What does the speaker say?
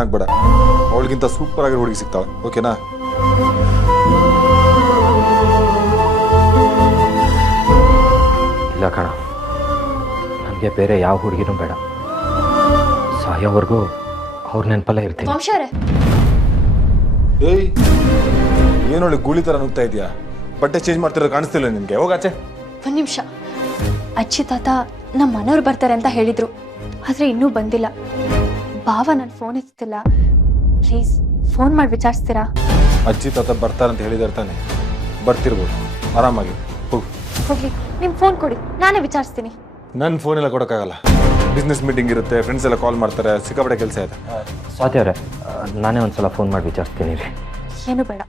ಆಗ್ಬೇಡ, ಅವಳಿಗಿಂತ super ಆಗಿ ಹುಡುಗಿ ಸಿಗ್ತಾವೆ. ಓಕೆನಾ? ಇಲ್ಲ ಕಣ, ನನಗೆ ಬೇರೆ ಯಾವ ಹುಡುಗಿನೂ ಬೇಡ. ಸಾಯೋವರೆಗೂ ಅವ್ರ ನೆನಪಲ್ಲೇ ಇರ್ತೀನಿ. ಏಯ್, ಏನೊಳ್ಳೆ ಗೂಳಿ ಥರ ನುಗ್ತಾ ಇದೆಯಾ? ಬಟ್ಟೆ ಚೇಂಜ್ ಮಾಡ್ತಿರೋ ಕಾಣಿಸ್ತಿಲ್ಲ ನಿನಗೆ? ಹೋಗಾಚೆ. ಒಂದು ನಿಮಿಷ. ಅಜ್ಜಿ ತಾತ ನಮ್ಮ ಮನೆಯವ್ರು ಬರ್ತಾರೆ ಅಂತ ಹೇಳಿದ್ರು, ಆದರೆ ಇನ್ನೂ ಬಂದಿಲ್ಲ. ಬಾವ ನನ್ನ ಫೋನ್ ಎತ್ತಿಲ್ಲ. ಪ್ಲೀಸ್ ಫೋನ್ ಮಾಡಿ ವಿಚಾರಿಸ್ತೀರಾ? ಅಜ್ಜಿ ತಾತ ಬರ್ತಾರಂತ ಹೇಳಿದಾರೆ ತಾನೆ, ಬರ್ತಿರ್ಬೋದು. ಆರಾಮಾಗಿ ಹೋಗು. ಹೋಗ್ಲಿ, ನಿಮ್ಮ ಫೋನ್ ಕೊಡಿ, ನಾನೇ ವಿಚಾರಿಸ್ತೀನಿ. ನನ್ನ ಫೋನ್ ಎಲ್ಲ ಕೊಡೋಕ್ಕಾಗಲ್ಲ. ಬಿಸ್ನೆಸ್ ಮೀಟಿಂಗ್ ಇರುತ್ತೆ, ಫ್ರೆಂಡ್ಸ್ ಎಲ್ಲ ಕಾಲ್ ಮಾಡ್ತಾರೆ, ಸಿಕ್ಕಾಪಟ್ಟೆ ಕೆಲಸ ಇದೆ. ಸ್ವಾತಿ ಅವರೇ, ನಾನೇ ಒಂದ್ಸಲ ಫೋನ್ ಮಾಡಿ ವಿಚಾರಿಸ್ತೀನಿ ರೀ. ಏನು ಬೇಡ.